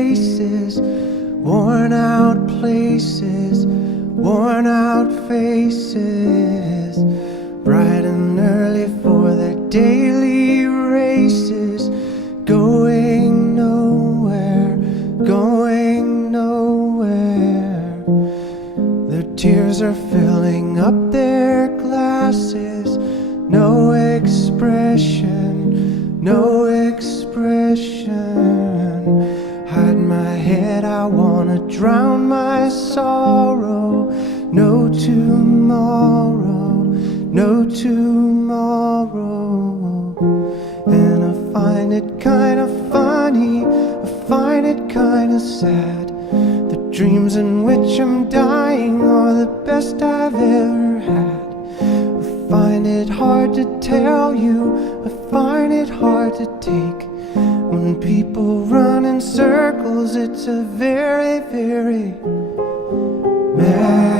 faces, worn out places, worn out faces, bright and early for their daily races, going nowhere, going nowhere. Their tears are filling up their glasses, no expression, no expression. Hide my head, I wanna drown my sorrow. No tomorrow, no tomorrow. And I find it kinda funny, I find it kinda sad. The dreams in which I'm dying are the best I've ever had. I find it hard to tell you, I find it hard to take. When people run in circles, it's a very, very mad